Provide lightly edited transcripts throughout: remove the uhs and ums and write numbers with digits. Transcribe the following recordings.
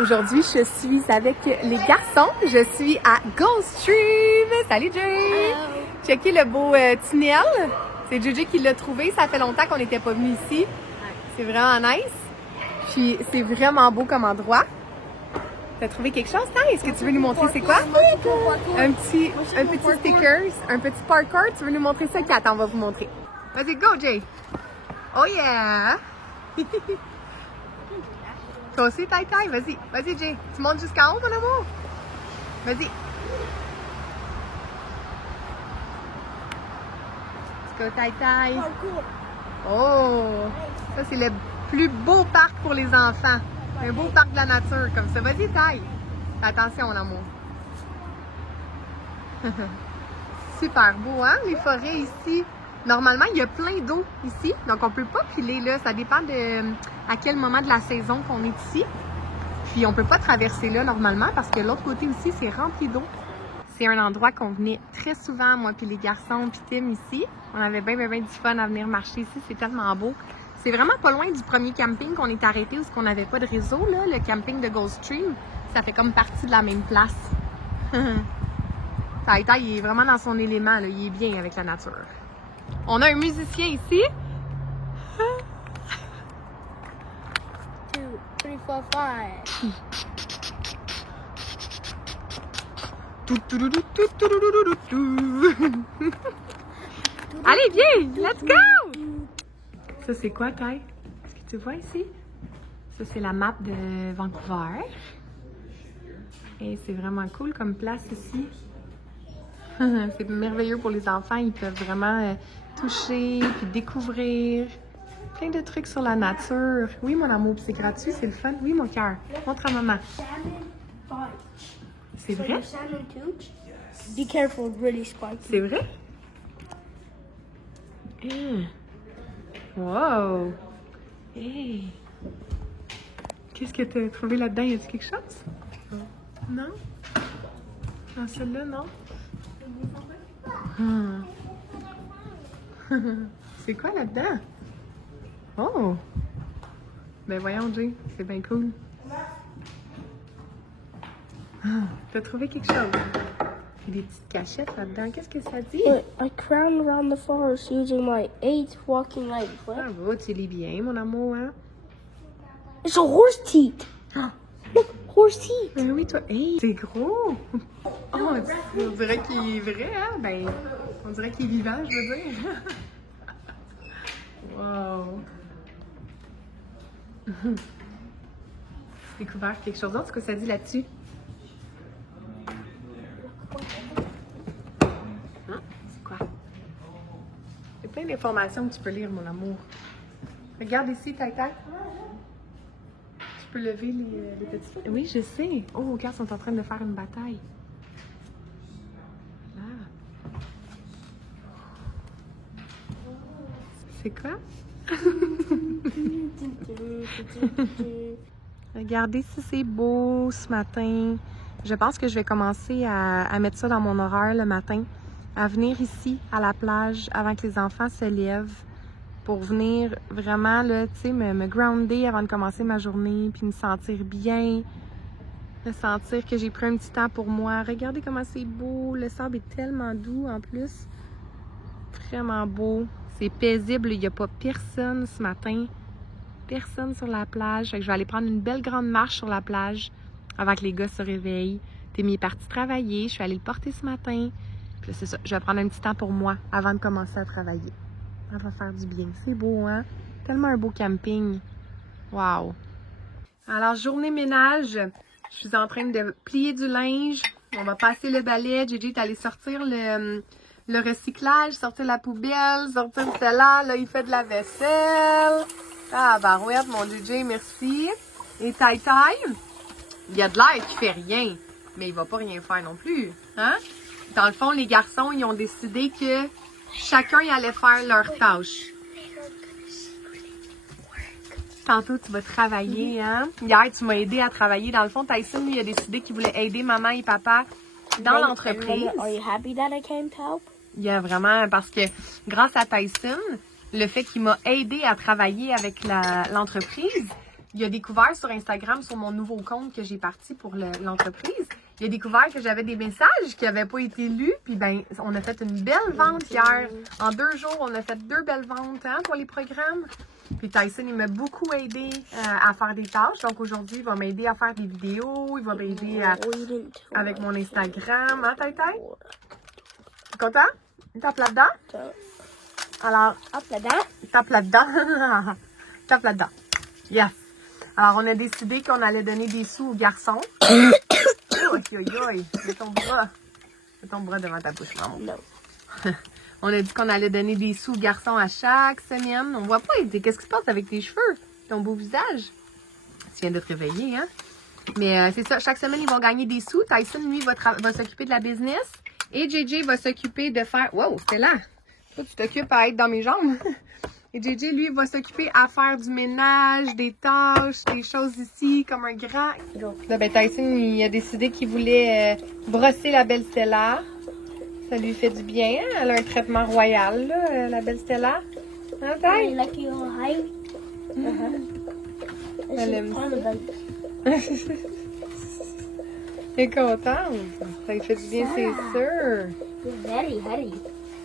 Aujourd'hui, je suis avec les garçons. Je suis à Gulfstream. Salut Jay! Checkez le beau tunnel. C'est JJ qui l'a trouvé. Ça fait longtemps qu'on n'était pas venu ici. C'est vraiment nice. Puis c'est vraiment beau comme endroit. T'as trouvé quelque chose, Ty? Est-ce que tu veux nous montrer c'est quoi? Un petit stickers, un petit parkour. Tu veux nous montrer ça? Kat, on va vous montrer. Vas-y, go Jay! Oh yeah! Toi aussi, Tai Tai, vas-y. Vas-y, Jay. Tu montes jusqu'en haut, mon amour? Vas-y. Let's go, Tai Tai. Oh! Ça, c'est le plus beau parc pour les enfants. Un beau parc de la nature, comme ça. Vas-y, Tai. Attention, mon amour. Super beau, hein? Les forêts ici. Normalement, il y a plein d'eau ici, donc on peut pas piler là. Ça dépend de à quel moment de la saison qu'on est ici. Puis on peut pas traverser là normalement parce que l'autre côté aussi, c'est rempli d'eau. C'est un endroit qu'on venait très souvent, moi puis les garçons puis Tim ici. On avait bien du fun à venir marcher ici, c'est tellement beau. C'est vraiment pas loin du premier camping qu'on est arrêté où on n'avait pas de réseau, là, le camping de Gulfstream. Ça fait comme partie de la même place. Tai Tai, il est vraiment dans son élément, là. Il est bien avec la nature. On a un musicien ici. 2, 3, 4, 5. Allez, viens! Let's go! Ça, c'est quoi, Ty? Est-ce que tu vois ici? Ça, c'est la map de Vancouver. Et c'est vraiment cool comme place ici. C'est merveilleux pour les enfants. Ils peuvent vraiment toucher puis découvrir plein de trucs sur la nature. Oui, mon amour, c'est gratuit, c'est le fun. Oui, mon cœur. Montre à maman. C'est vrai? Be careful, really spiky. C'est vrai? Hey. Wow! Hey! Qu'est-ce que tu as trouvé là-dedans? Y a-t-il quelque chose? Non? Dans celle-là, non? C'est quoi là-dedans? Oh! Ben voyons, Jay, c'est bien cool. T'as trouvé quelque chose? Il y a des petites cachettes là-dedans. Qu'est-ce que ça dit? I crawled around the forest using my 8 walking legs. Ah, va, tu lis bien, mon amour, hein? It's a horse teeth. Look, horse teeth. Ben oui, toi, hey, c'est gros! Oh, on dirait qu'il est vrai, hein? Ben, on dirait qu'il est vivant, je veux dire. Wow! J'ai découvert quelque chose d'autre. C'est quoi ça dit là-dessus? Hein? C'est quoi? Il y a plein d'informations que tu peux lire, mon amour. Regarde ici, Tai Tai. Tu peux lever les petits... Oui, je sais. Oh, regarde, ils sont en train de faire une bataille. Là. C'est quoi? Regardez si c'est beau ce matin. Je pense que je vais commencer à mettre ça dans mon horaire le matin. À venir ici, à la plage, avant que les enfants se lèvent. Pour venir vraiment, là, tu sais, me grounder avant de commencer ma journée. Puis me sentir bien. Me sentir que j'ai pris un petit temps pour moi. Regardez comment c'est beau. Le sable est tellement doux en plus. Vraiment beau. C'est paisible. Il n'y a pas personne ce matin. Personne sur la plage. Fait que je vais aller prendre une belle grande marche sur la plage avant que les gars se réveillent. Témi est parti travailler. Je suis allée le porter ce matin. Puis là, c'est ça. Je vais prendre un petit temps pour moi avant de commencer à travailler. Ça va faire du bien. C'est beau, hein? Tellement un beau camping. Wow! Alors, journée ménage. Je suis en train de plier du linge. On va passer le balai. JJ est allé sortir le recyclage, sortir la poubelle, sortir celle-là. Là, il fait de la vaisselle. Ah, barouette, mon JJ, merci. Et Tai Tai, il y a de l'air qui fait rien, mais il va pas rien faire non plus. Hein? Dans le fond, les garçons, ils ont décidé que chacun y allait faire leur tâche. Tantôt, tu vas travailler, hein? Hier, tu m'as aidé à travailler. Dans le fond, Tyson, lui, il a décidé qu'il voulait aider maman et papa dans l'entreprise. Are you happy that I came to help? Il y a vraiment, parce que grâce à Tyson, le fait qu'il m'a aidé à travailler avec l'entreprise, il a découvert sur Instagram, sur mon nouveau compte que j'ai parti pour l'entreprise, il a découvert que j'avais des messages qui n'avaient pas été lus. Puis ben, on a fait une belle vente hier. En 2 jours, on a fait 2 belles ventes hein, pour les programmes. Puis Tyson, il m'a beaucoup aidé à faire des tâches. Donc aujourd'hui, il va m'aider à faire des vidéos. Il va m'aider avec mon Instagram. Hein, Tai Tai? T'es content? Il tape là-dedans? Alors, Tape là-dedans. tape là-dedans. Tape là-dedans. Yes. Alors, on a décidé qu'on allait donner des sous aux garçons. Mets ton bras devant ta bouche, maman. Non. On a dit qu'on allait donner des sous aux garçons à chaque semaine. On voit pas, qu'est-ce qui se passe avec tes cheveux? Ton beau visage. Tu viens de te réveiller, hein? Mais c'est ça, chaque semaine, ils vont gagner des sous. Tyson, lui, va s'occuper de la business. Et JJ va s'occuper de faire... Wow, c'était là! Toi, tu t'occupes à être dans mes jambes. Et JJ, lui, va s'occuper à faire du ménage, des tâches, des choses ici, comme un grand... Là, ben, Tyson, il a décidé qu'il voulait brosser la belle Stella. Ça lui fait du bien. Elle a un traitement royal, là, la belle Stella. Hein, Ty? Like your high. Elle aime ça. Elle est contente. Ça lui fait du bien, c'est sûr. It's very heavy.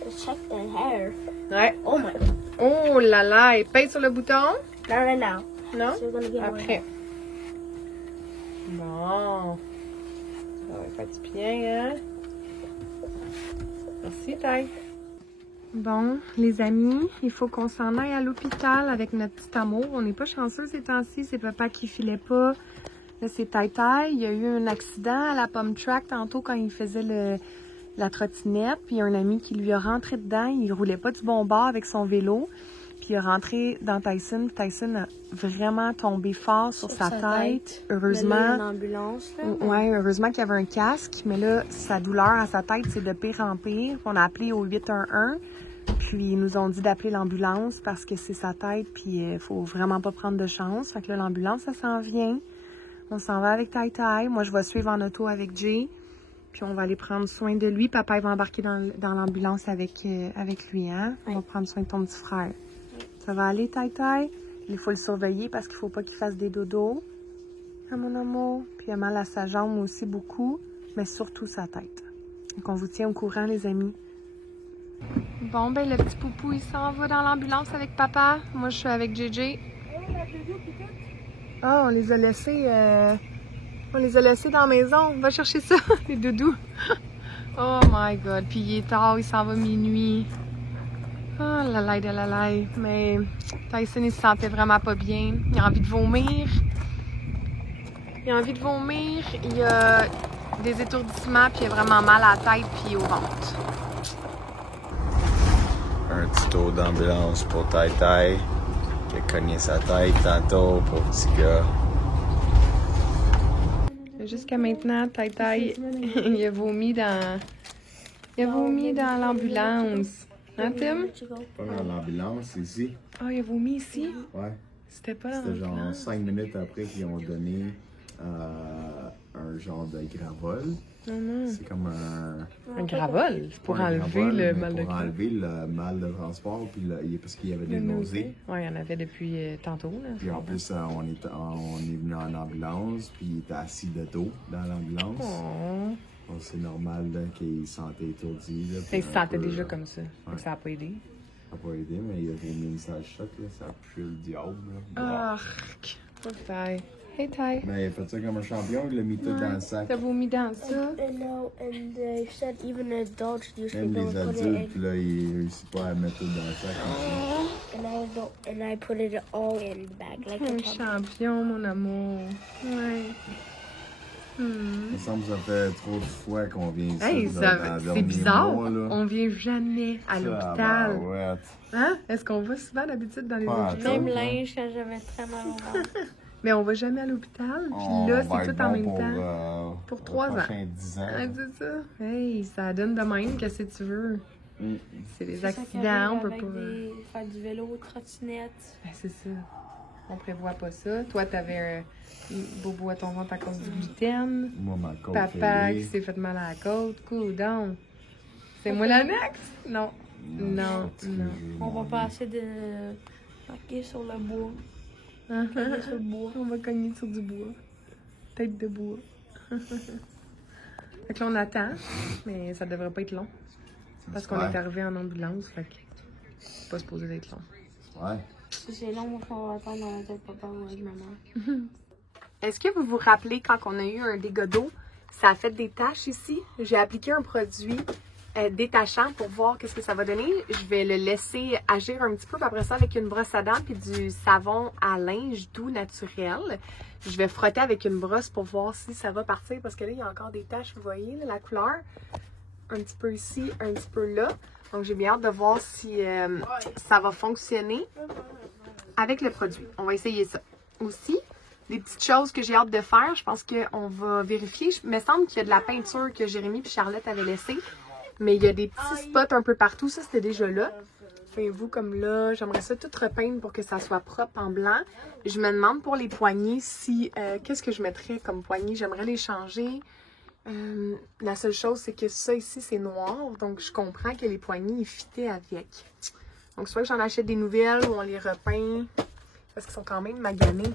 Just check the hair. Ouais. Oh my. Oh là là, elle pèse sur le bouton. Not right now. Non? So we're gonna get Après. Bon. Ça va faire du bien, hein? Merci, Ty. Bon, les amis, il faut qu'on s'en aille à l'hôpital avec notre petit amour. On n'est pas chanceux ces temps-ci. C'est papa qui filait pas. Là, c'est Tai Tai. Il y a eu un accident à la pomme track tantôt quand il faisait la trottinette. Puis il y a un ami qui lui a rentré dedans. Il roulait pas du bon bord avec son vélo. Puis il est rentré dans Tyson. Tyson a vraiment tombé fort sur sa tête. Heureusement. Mais là, il y a une ambulance, là. Ouais, heureusement qu'il y avait un casque. Mais là, sa douleur à sa tête, c'est de pire en pire. On a appelé au 811. Puis ils nous ont dit d'appeler l'ambulance parce que c'est sa tête. Puis il faut vraiment pas prendre de chance. Fait que là, l'ambulance, ça s'en vient. On s'en va avec Tai Tai. Moi, je vais suivre en auto avec Jay. Puis on va aller prendre soin de lui. Papa, il va embarquer dans l'ambulance avec lui, hein? On va prendre soin de ton petit frère. Ça va aller, Tai Tai? Il faut le surveiller parce qu'il faut pas qu'il fasse des dodos. Ah, mon amour. Puis il a mal à sa jambe aussi beaucoup, mais surtout sa tête. Donc on vous tient au courant, les amis. Bon, ben le petit poupou, il s'en va dans l'ambulance avec papa. Moi, je suis avec JJ. Ah, on les a laissés... On les a laissés dans la maison. Va chercher ça, les doudous. Oh my God. Puis il est tard, il s'en va minuit. Oh la la. Mais Tyson, il se sentait vraiment pas bien. Il a envie de vomir. Il a des étourdissements, puis il a vraiment mal à la tête, puis au ventre. Un petit tour d'ambulance pour Tai Tai, qui a cogné sa tête tantôt pour le petit gars. Jusqu'à maintenant, Tai Tai, il a vomi dans l'ambulance. Hein, Tim? Pas dans l'ambulance, ici. Ah, il a vomi ici? Ouais. C'était pas dans C'était genre l'ambulance. 5 minutes après qu'ils ont donné un genre de gravol. Non. C'est comme un... Un gravol, pour pas un enlever gravol, le mais mal de pour cœur. enlever le mal de transport, puis parce qu'il y avait des nausées. Oui, il y en avait depuis tantôt. Là. Puis en plus, on est venu en ambulance, puis il était assis de dos dans l'ambulance. Oh. Bon, c'est normal là, qu'il se sentait étourdi. Là, Il se sentait peu, déjà comme ça. Donc ouais. ça n'a pas aidé. Ça n'a pas aidé, mais il a vomi une sale choc, là, ça a pué le diable. Là. Arc! Pauvre Ty. Hey Ty. Mais il a fait ça comme un champion, il l'a mis tout dans le sac. T'as vomi dans ça? And they said even adults usually Même don't les put it adultes, puis là, il réussit pas à mettre tout dans le sac. and I put it all in the bag like a Un top. champion, mon amour. Ouais. Il me semble que ça fait trop de fois qu'on vient ici. Hey, dans le c'est dernier bizarre. mois, là. On vient jamais à l'hôpital. Ouais. Hein? Est-ce qu'on va souvent d'habitude dans les Pas hôpitaux? à Même tout. linge quand j'avais très mal au ventre. Mais on va jamais à l'hôpital. On Puis là, va c'est être tout en bon même pour, temps. Pour 3 ans. Les prochains 10 ans. Ah, c'est ça. Hey, ça donne de même, qu'est-ce que tu veux? C'est des C'est ça qui accidents, arrive on peut avec pas. faire du vélo, trottinette. Ben, c'est ça. On prévoit pas ça. Toi, t'avais un bobo à ton ventre à cause du gluten. Moi, ma côte Papa fêlée. qui s'est fait mal à la côte. Coudon. C'est moi la next? Non. Non. je suis fatigué, On va mon passer de marquer sur le bois. Sur le bois. On va cogner sur du bois. Tête de bois. Fait que là, on attend, mais ça devrait pas être long. Parce qu'on est arrivé en ambulance, fait que c'est pas supposé d'être long. Ouais. Si c'est long, moi, on va pas dans la tête, papa, moi, je maman. Est-ce que vous vous rappelez quand on a eu un dégât d'eau, ça a fait des taches ici? J'ai appliqué un produit détachant pour voir qu'est-ce que ça va donner. Je vais le laisser agir un petit peu, puis après ça, avec une brosse à dents puis du savon à linge doux naturel. Je vais frotter avec une brosse pour voir si ça va partir, parce que là, il y a encore des taches, vous voyez, là, la couleur. Un petit peu ici, un petit peu là. Donc, j'ai bien hâte de voir si ça va fonctionner avec le produit. On va essayer ça. Aussi, des petites choses que j'ai hâte de faire, je pense qu'on va vérifier. Il me semble qu'il y a de la peinture que Jérémy et Charlotte avaient laissée. Mais il y a des petits spots un peu partout. Ça, c'était déjà là. Voyez-vous, comme là, j'aimerais ça tout repeindre pour que ça soit propre en blanc. Je me demande pour les poignées si... qu'est-ce que je mettrais comme poignée? J'aimerais les changer. La seule chose, c'est que ça ici, c'est noir. Donc, je comprends que les poignées, ils fitaient avec. Donc, soit que j'en achète des nouvelles ou on les repeint. Parce qu'ils sont quand même maganés.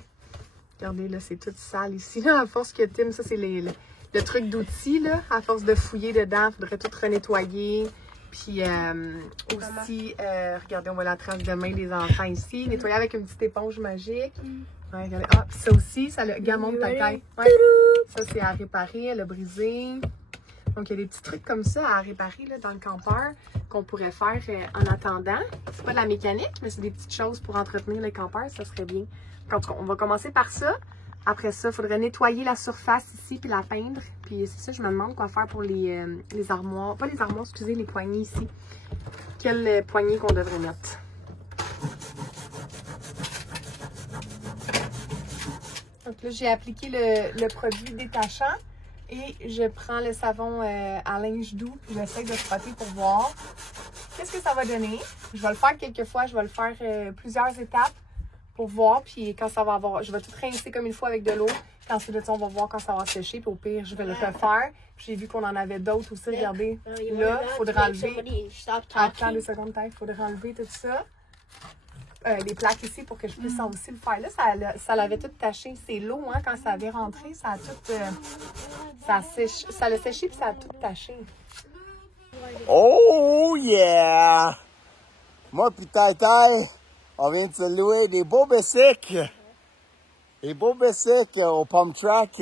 Regardez, là, c'est tout sale ici. Là, à force que Tim, ça, c'est le truc d'outils, là. À force de fouiller dedans, il faudrait tout renettoyer. Puis aussi, regardez, on voit la trace de main des enfants ici. Nettoyer avec une petite éponge magique. Ouais, regardez. Ah, puis ça aussi, ça le gamin de ta tête. Ouais. Ça, c'est à réparer, elle a brisé. Donc, il y a des petits trucs comme ça à réparer là, dans le campeur qu'on pourrait faire en attendant. C'est pas de la mécanique, mais c'est des petites choses pour entretenir le campeur, ça serait bien. En tout cas, on va commencer par ça. Après ça, il faudrait nettoyer la surface ici puis la peindre. Puis c'est ça, je me demande quoi faire pour les armoires. Pas les armoires, excusez, les poignées ici. Quelle poignée qu'on devrait mettre. Donc là, j'ai appliqué le produit détachant et je prends le savon à linge doux puis j'essaie de frotter pour voir qu'est-ce que ça va donner. Je vais le faire quelques fois, je vais le faire plusieurs étapes pour voir. Puis quand ça va avoir, je vais tout rincer comme il faut avec de l'eau. Puis ensuite de ça, on va voir quand ça va sécher. Puis au pire, je vais le refaire. Puis j'ai vu qu'on en avait d'autres aussi. Regardez, là, il faudra enlever. Attends 2 secondes, il faudra enlever tout ça. Les plaques ici pour que je puisse aussi le faire. Là, ça l'avait tout taché. C'est l'eau, hein, quand ça avait rentré, ça a tout... ça l'a séché puis ça a tout taché. Oh yeah! Moi pis Taïtaï, on vient de se louer des beaux bicycles. Des beaux bicycles au Pump Track.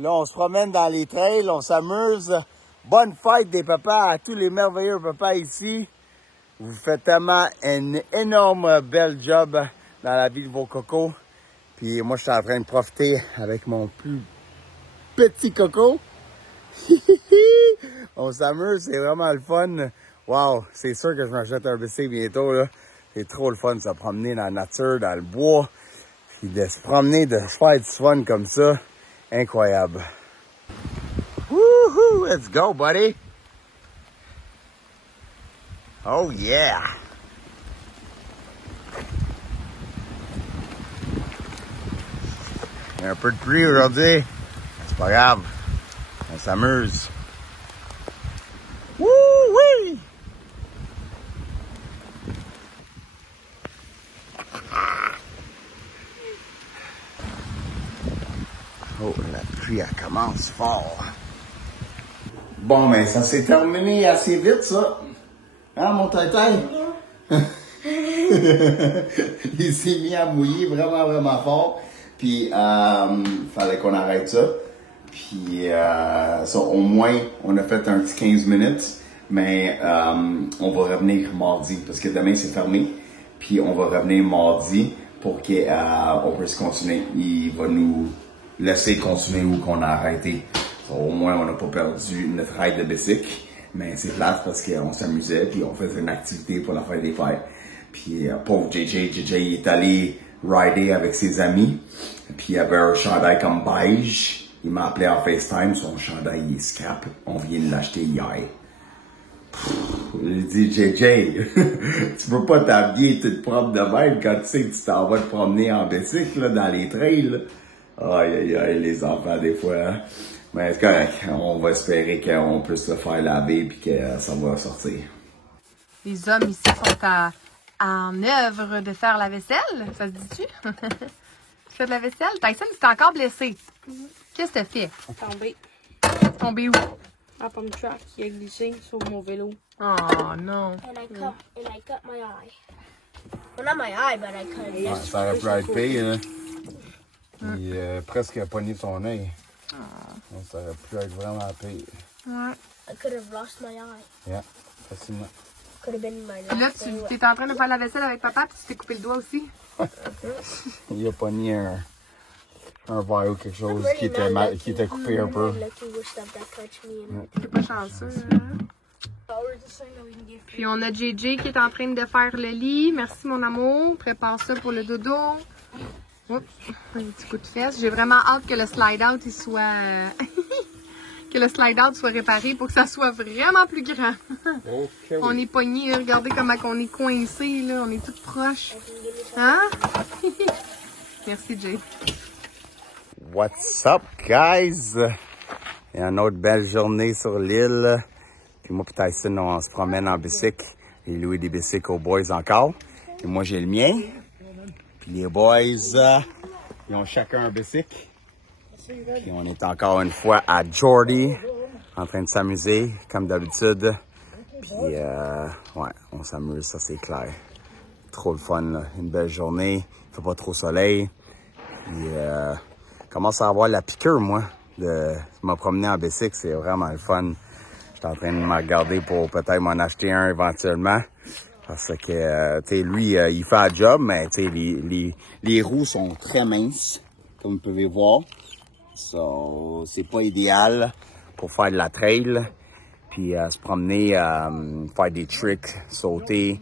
Là, on se promène dans les trails, on s'amuse. Bonne fête des papas à tous les merveilleux papas ici. Vous faites tellement un énorme bel job dans la vie de vos cocos. Puis moi, je suis en train de profiter avec mon plus petit coco. On s'amuse, c'est vraiment le fun. Wow, c'est sûr que je m'achète un bicycle bientôt, là. C'est trop le fun de se promener dans la nature, dans le bois. Puis de se promener, de faire du fun comme ça. Incroyable. Woohoo! Let's go, buddy! Oh yeah! Il y a un peu de pluie aujourd'hui. C'est pas grave. On s'amuse. Wouh-oui! Oh, la pluie, elle commence fort. Bon, mais ça s'est terminé assez vite, ça. Hein, mon taïtaï? Il s'est mis à mouiller vraiment, vraiment fort. Puis, fallait qu'on arrête ça. Puis, ça, au moins, on a fait un petit 15 minutes. Mais on va revenir mardi, parce que demain, c'est fermé. Puis, on va revenir mardi pour qu'on puisse continuer. Il va nous laisser continuer où qu'on a arrêté. Au moins, on n'a pas perdu notre ride de bicycle. Mais c'est plate parce qu'on s'amusait, puis on faisait une activité pour la fête des pères. Puis pauvre JJ, il est allé rider avec ses amis. Puis il avait un chandail comme beige. Il m'a appelé en FaceTime, son chandail il est scrap. On vient de l'acheter hier. J'ai dit, JJ, tu peux pas t'habiller toute propre de même quand tu sais que tu t'en vas te promener en bicycle là, dans les trails. Aïe, aïe, aïe, les enfants, des fois. Hein? Mais c'est correct. On va espérer qu'on puisse le faire laver et que ça va sortir. Les hommes ici sont en œuvre de faire la vaisselle. Ça se dit-tu? Tu fais de la vaisselle? Tyson, tu t'es encore blessé. Qu'est-ce que t'as fait? Tombé. Tombé où? Un pump truck qui a glissé sur mon vélo. Oh non. And I cut my eye. Well, not my eye, but I cut it. Ouais, ça aurait pu être pire, là. Il a presque pogné son œil. Ça aurait pu être vraiment pire. Ouais. I could have lost my eye. Yeah, facilement. Could have been my Puis là, left tu eye. es en train de faire la vaisselle avec papa, puis tu t'es coupé le doigt aussi. Il a pogné un verre ou quelque chose qui était coupé un peu. T'es pas chanceux, hein? Puis on a JJ qui est en train de faire le lit. Merci mon amour. Prépare ça pour le dodo. Oups, un petit coup de fesse. J'ai vraiment hâte que le slide-out il soit... que le slide-out soit réparé pour que ça soit vraiment plus grand. Okay. On est pognés, regardez comment on est coincés, là. On est toutes proches. Hein? Merci, Jay. What's up, guys? Il y a une autre belle journée sur l'île. Puis moi et Tyson, on se promène en bicycle. J'ai loué des bicycles aux boys encore. Et moi, j'ai le mien. Puis les boys, ils ont chacun un bicycle. Puis on est encore une fois à Jordy, en train de s'amuser, comme d'habitude. Puis, ouais, on s'amuse, ça c'est clair. Trop le fun, là. Une belle journée. Il fait pas trop soleil. Puis, commence à avoir la piqûre, moi, de me promener en bicycle. C'est vraiment le fun. Je suis en train de me regarder pour peut-être m'en acheter un éventuellement. Parce que, tu sais, lui, il fait un job, mais, tu sais, les roues sont très minces, comme vous pouvez voir. So, c'est pas idéal pour faire de la trail. Puis, se promener, faire des tricks, sauter.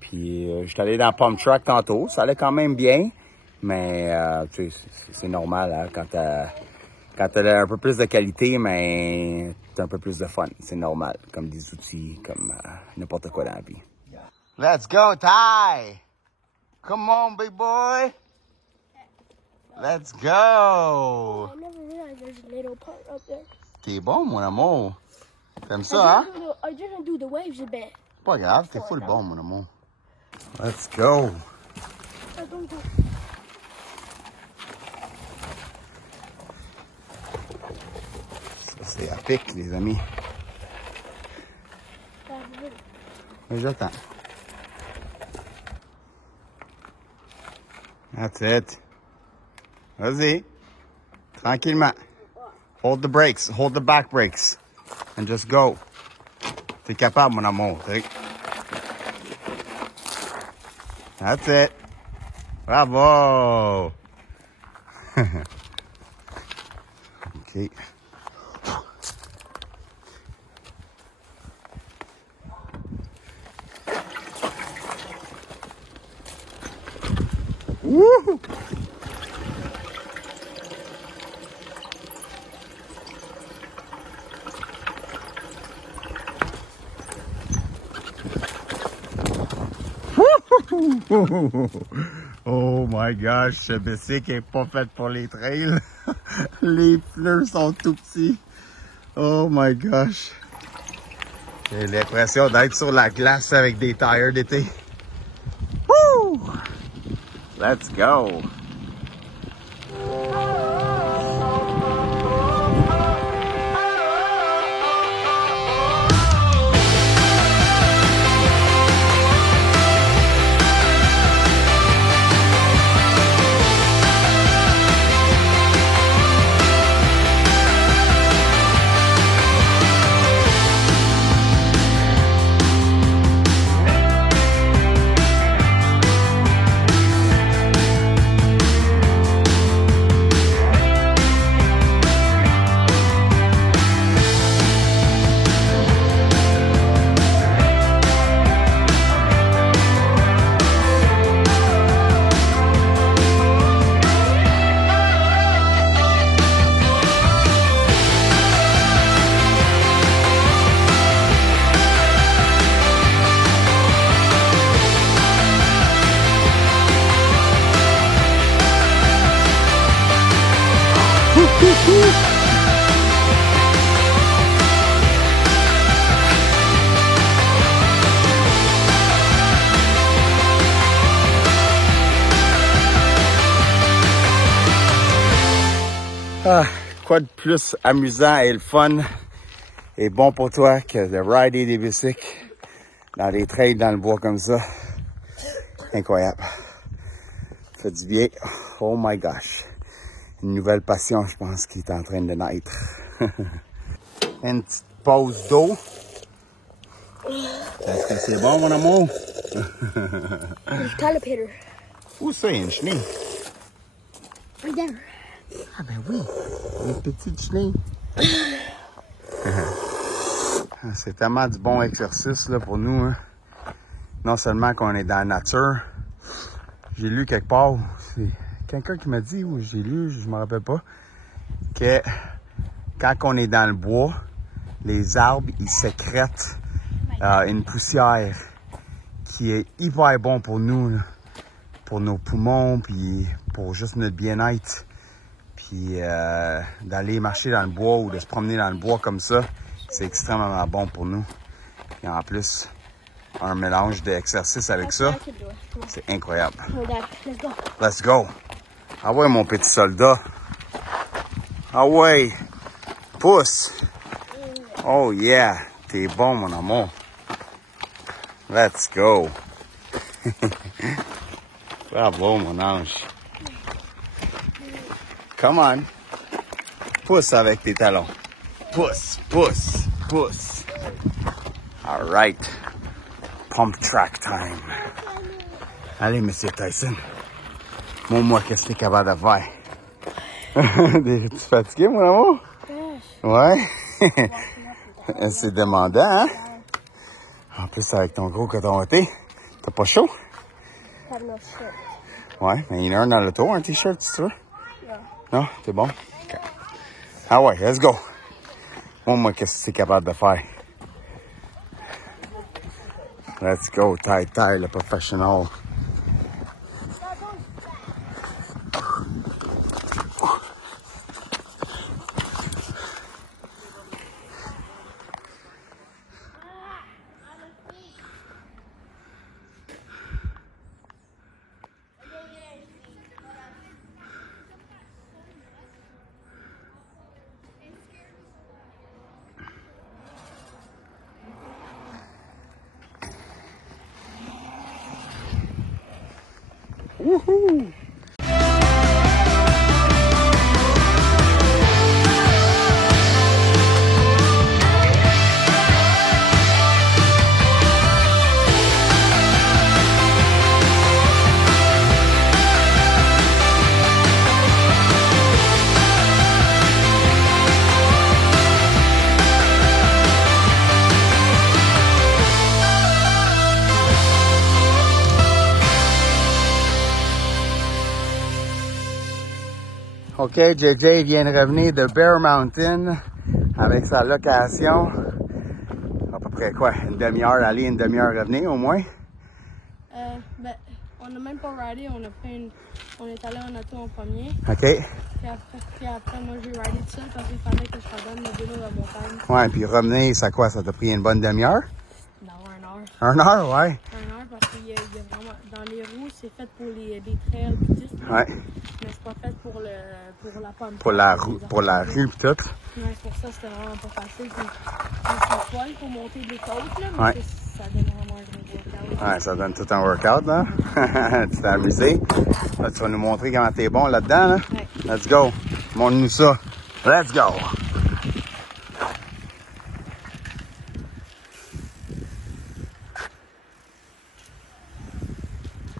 Puis, je suis allé dans le pump truck tantôt. Ça allait quand même bien. Mais, tu sais, c'est normal, hein, quand t'as un peu plus de qualité, mais t'as un peu plus de fun. C'est normal, comme des outils, comme n'importe quoi dans la vie. Let's go, Ty! Come on, big boy! Let's go! I never realized there's a little part up there. T'es bon, mon amour. T'aimes ça, hein? I didn't do the waves a bit. Pas grave, t'es full bon, mon amour. Let's go! I don't do. Ça, c'est à pic, les amis. Mais j'attends. That's it. Vas-y. Tranquillement. Hold the brakes. Hold the back brakes. And just go. T'es capable, mon amour. That's it. Bravo. OK. Woo! Oh my gosh, ce bicycle est pas fait pour les trails. Les pneus sont tout petits. Oh my gosh. J'ai l'impression d'être sur la glace avec des tires d'été. Woo! Let's go! Ah, quoi de plus amusant et le fun et bon pour toi que de rider des bicycles dans des trails dans le bois comme ça. Incroyable. Ça fait du bien. Oh my gosh. Une nouvelle passion, je pense, qui est en train de naître. Une petite pause d'eau. Est-ce que c'est bon, mon amour? Caterpillar. Où ça, une chenille? Right there. Ah ben oui, une petite chenille. C'est tellement du bon exercice là, pour nous. Hein. Non seulement qu'on est dans la nature. J'ai lu quelque part, c'est quelqu'un qui m'a dit, ou j'ai lu, je me rappelle pas, que quand on est dans le bois, les arbres, ils sécrètent une poussière qui est hyper bon pour nous, là, pour nos poumons, puis pour juste notre bien-être. Puis d'aller marcher dans le bois ou de se promener dans le bois comme ça, c'est extrêmement bon pour nous. Puis en plus, un mélange d'exercice avec ça, c'est incroyable. Let's go. Let's go. Ah ouais, mon petit soldat. Ah ouais. Pousse. Oh yeah. T'es bon, mon amour. Let's go. Bravo, mon ange. Come on. Pousse avec tes talons. Pousse, pousse, pousse. All right. Pump track time. Allez, Monsieur Tyson. Montre-moi qu'est-ce que t'es capable de faire. T'es fatigué, mon amour? Ouais. C'est demandant, hein? En plus, avec ton gros coton ouaté, t'as pas chaud? Ouais, mais il y en a un dans l'auto, un t-shirt, si tu veux. Non, t'es bon? Okay. Ah ouais, let's go. Montre-moi qu'est-ce que t'es capable de faire. Let's go, Ty, le professionnel. Woohoo! OK, JJ vient de revenir de Bear Mountain avec sa location. À peu près quoi? Une demi-heure aller, une demi-heure revenir au moins? Ben, on n'a même pas ridé, on est allé en auto en premier. OK. Puis après moi j'ai ridé tout seul parce qu'il fallait que je redonne le vélo à la montagne. Ouais, puis revenir, ça quoi? Ça t'a pris une bonne demi-heure? Non, 1 heure. 1 heure, ouais. 1 heure parce qu'il y a vraiment. Dans les roues, c'est fait pour les trails pis tout. Ouais. Mais c'est pas fait pour la pomme. Pour la rue pis tout. Ouais, pour ça c'était vraiment pas facile. Puis c'est poil pour monter des côtes, là, mais Ouais. ça donne vraiment un gros workout. Ouais, ça donne tout un workout, là. Tu t'es amusé. Là, tu vas nous montrer comment t'es bon là-dedans, là. Ouais. Let's go. Montre-nous ça. Let's go.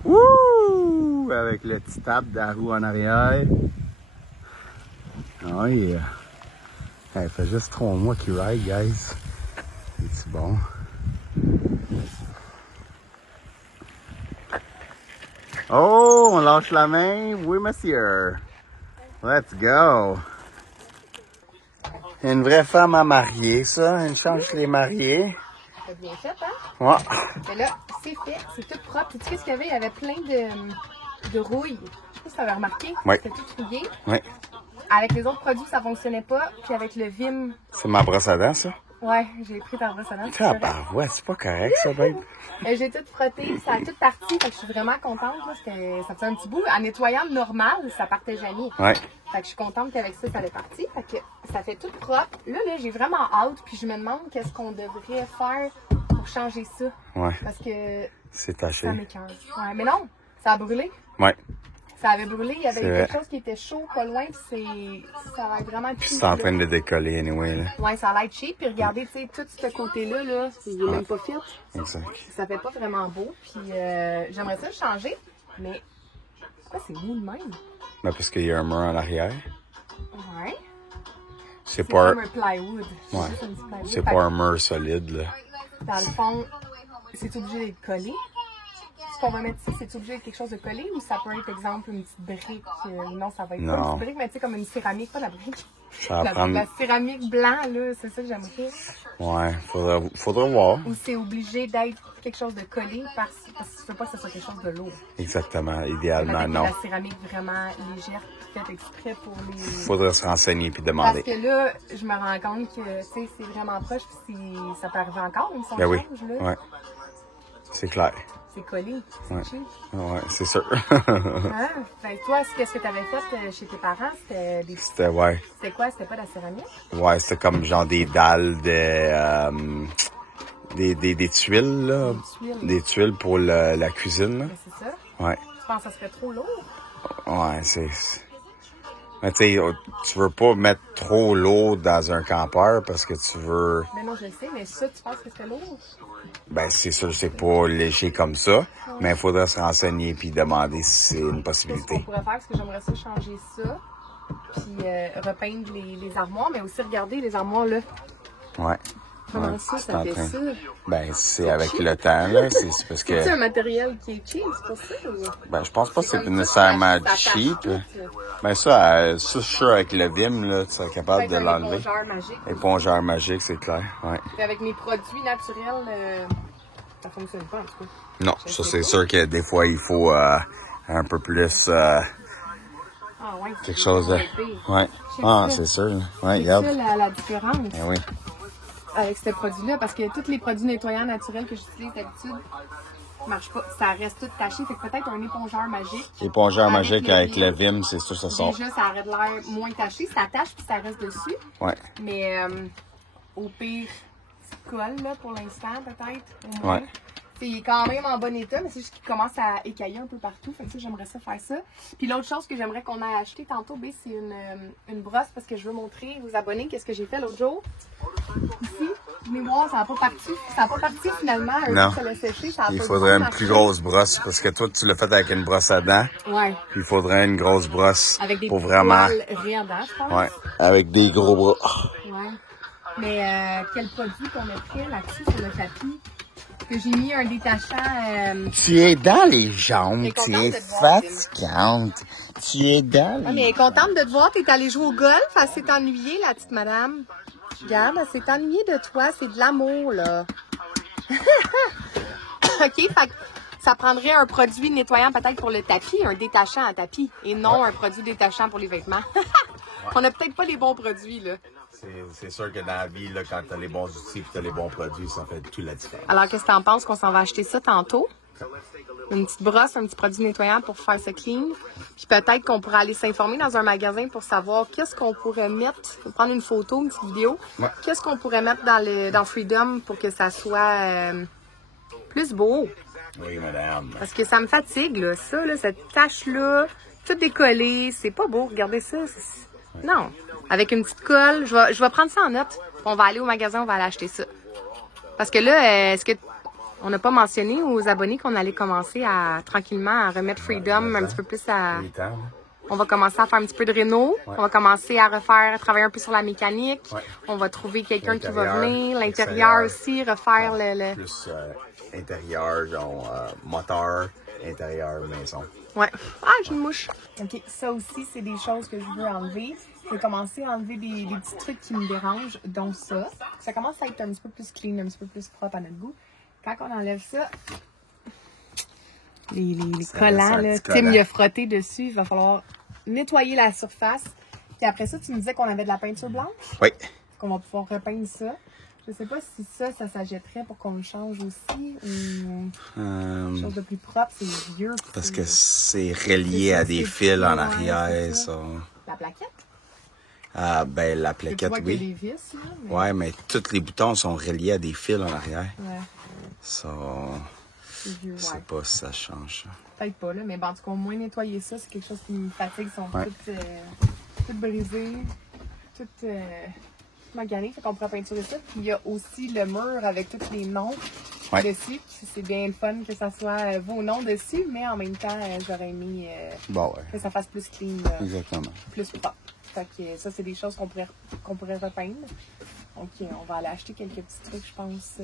Wouh! Avec le petit tap de la roue en arrière. Oh yeah. Hey, fait juste 3 mois qu'il ride, guys. C'est bon. Oh, on lâche la main. Oui, monsieur. Let's go. Une vraie femme à marier, ça. Une chance les marier. C'est bien fait, hein? Ouais. Mais là, c'est fait, c'est tout propre. Tu sais ce qu'il y avait? Il y avait plein de rouille. Je sais pas si tu avais remarqué. Oui. C'était tout rouillé. Oui. Avec les autres produits, ça fonctionnait pas. Puis avec le Vim, C'est ma brosse à dents, ça? Ouais, j'ai pris ta brosse à dents. Ouais, c'est pas correct, ça, babe. J'ai tout frotté, ça a tout parti, fait que je suis vraiment contente. Là, ça faisait un petit bout. En nettoyant normal, ça partait jamais. Ouais. Fait que je suis contente qu'avec ça, ça allait partir. Fait que ça fait tout propre. Là, j'ai vraiment hâte, puis je me demande qu'est-ce qu'on devrait faire pour changer ça. Ouais. Parce que C'est taché. ça m'écoeure. Ouais, mais non, ça a brûlé. Ouais. Ça avait brûlé, il y avait C'est quelque vrai. chose qui était chaud, pas loin, puis ça va être vraiment Puis cheap, c'est en là. train de décoller, anyway, là. Ouais, ça a l'air cheap. Puis regardez, tu sais, tout ce côté-là, là, il est même pas fit. Exact. Ça fait pas vraiment beau. Puis j'aimerais ça le changer. Mais pourquoi c'est mou de même? Ben, parce qu'il y a un mur en arrière. Ouais. C'est C'est pas, comme un plywood. Ouais. Juste un petit plywood. c'est Fait pas un mur solide, là. que, dans le fond, c'est obligé d'être collé. Ce qu'on va mettre ici, c'est obligé d'être quelque chose de collé ou ça peut être, exemple, une petite brique. Non, ça va être pas une Non. petite brique, mais tu sais, comme une céramique, pas la brique. Ça va prendre. La céramique blanc, là, c'est ça que j'aimerais. Ouais, faudra voir. Ou c'est obligé d'être quelque chose de collé parce que tu veux pas que ce soit quelque chose de lourd. Exactement, Peut-être idéalement, que non. la céramique vraiment légère, faite exprès pour les... Faudra se renseigner puis Parce demander. que là, je me rends compte que, tu sais, c'est vraiment proche, puis ça peut arriver encore, même si on Ben oui, change, là. ouais. C'est clair. C'est collé, c'est Ouais. cheap. Ouais, c'est sûr. Hein? Fait que toi, qu'est-ce que tu avais fait chez tes parents? C'était, ouais. C'était quoi? C'était pas de la céramique? Ouais, c'était comme genre des dalles des tuiles, là. Des tuiles pour la cuisine, là. Mais c'est ça. Ouais. Tu penses que ça serait trop lourd? Ouais, mais tu sais, tu veux pas mettre trop lourd dans un campeur parce que tu veux... Mais non, je le sais, mais ça, tu penses que c'est lourd? Ben, c'est sûr, c'est pas léger comme ça, mais il faudrait se renseigner puis demander si c'est une Qu'est-ce qu'on possibilité. pourrait faire? Parce que j'aimerais ça changer ça, puis repeindre les armoires, mais aussi regarder les armoires, là. Ouais. Comment Ouais, ça, c'est ça en fait train. ça? Ben, c'est avec le temps, là. C'est parce C'est-tu que... un matériel qui est cheap, c'est pour ça? Ou... Ben, je pense pas que c'est comme nécessairement ça cheap. passe tout. Ben, ça, je suis sûr, avec le Vim, là, tu serais capable de Peut-être un l'enlever. épongeur magique. Épongeur magique, c'est clair. Ouais. Puis avec mes produits naturels, ça fonctionne pas, en tout cas. Non, ça, c'est sûr que des fois, il faut un peu plus... Ah ouais, quelque chose de... Ouais. Ah, c'est sûr. Ouais, C'est regarde. ça la différence Ben oui. avec ce produit-là, parce que tous les produits nettoyants naturels que j'utilise d'habitude marchent pas. Ça reste tout taché, fait que peut-être un épongeur magique. Épongeur Avec magique le avec Vim. le Vim, c'est sûr, ça sort. Déjà, ça aurait de l'air moins taché, ça tache puis ça reste dessus. Ouais. Mais au pire, ça colle là, pour l'instant, peut-être. Au moins. Ouais. T'sais, il est quand même en bon état, mais c'est juste qu'il commence à écailler un peu partout. Fait que ça, j'aimerais ça faire ça. Puis l'autre chose que j'aimerais qu'on ait acheté tantôt, B, c'est une brosse parce que je veux montrer aux abonnés qu'est-ce que j'ai fait l'autre jour. Ici, mes moires, ça n'a pas parti. Ça n'a pas parti finalement. Non. Ça l'a séché. Ça a Il pas faudrait du une tout plus marché. grosse brosse parce que toi, tu l'as fait avec une brosse à dents. Ouais. Puis il faudrait une grosse brosse Avec des pour vraiment... poils raides, hein, je pense. Ouais. Avec des gros bras. Ouais. Mais quel produit qu'on mettrait là-dessus sur le tapis? Que j'ai mis un détachant. Tu es dans les jambes, Elle est tu contente es de te voir, fatigante. Tu es dans Ah, mais elle les... est contente de te voir, t'es allée jouer au golf, elle s'est ennuyée, la petite madame. Regarde, elle s'est ennuyée de toi, c'est de l'amour, là. OK, fait que ça prendrait un produit nettoyant peut-être pour le tapis, un détachant à tapis, et non un produit détachant pour les vêtements. On a peut-être pas les bons produits, là. C'est sûr que dans la vie, là, quand t'as les bons outils et t'as les bons produits, ça fait toute la différence. Alors, qu'est-ce que t'en penses qu'on s'en va acheter ça tantôt? Une petite brosse, un petit produit nettoyant pour faire ce clean. Puis peut-être qu'on pourrait aller s'informer dans un magasin pour savoir qu'est-ce qu'on pourrait mettre, prendre une photo, une petite vidéo. Ouais. Qu'est-ce qu'on pourrait mettre dans Freedom pour que ça soit plus beau. Oui, madame. Parce que ça me fatigue, là. Ça, là, cette tache-là, tout décollé, c'est pas beau. Regardez ça. Non. Avec une petite colle, je vais prendre ça en note. On va aller au magasin, on va aller acheter ça. Parce que là, est-ce que on n'a pas mentionné aux abonnés qu'on allait commencer à tranquillement à remettre Freedom un petit peu plus à... On va commencer à faire un petit peu de réno. Ouais. On va commencer à travailler un peu sur la mécanique. Ouais. On va trouver quelqu'un qui va venir. L'intérieur aussi, refaire le... Plus intérieur, genre moteur, intérieur, maison. Ouais. Ah, j'ai une mouche. OK, ça aussi, c'est des choses que je veux enlever. Je vais commencer à enlever des petits trucs qui me dérangent, dont ça. Ça commence à être un petit peu plus clean, un petit peu plus propre à notre goût. Quand on enlève ça, les collants, là, Tim il a frotté dessus, il va falloir nettoyer la surface. Puis après ça, tu me disais qu'on avait de la peinture blanche? Oui. Qu'on va pouvoir repeindre ça. Je sais pas si ça s'achèterait pour qu'on le change aussi ou quelque chose de plus propre, c'est vieux. Parce que c'est relié à des fils en arrière, ça. La plaquette? Ah, ben, la Tu plaquette, vois qu'il y a oui. des vis, là. Mais... Ouais, mais tous les boutons sont reliés à des fils en arrière. Ouais, Ça, c'est vieux, je sais ouais. pas si ça change. Peut-être pas, là, mais bon, en tout cas, au moins nettoyer ça, c'est quelque chose qui me fatigue. Ils sont toutes brisées, toutes maganées, fait qu'on pourrait peinturer ça. Puis il y a aussi le mur avec tous les noms dessus. Puis c'est bien le fun que ça soit vos noms dessus, mais en même temps, j'aurais aimé Bon, ouais. que ça fasse plus clean, là, Exactement. plus propre. Fait que ça, c'est des choses qu'on pourrait repeindre. Donc, on va aller acheter quelques petits trucs, je pense.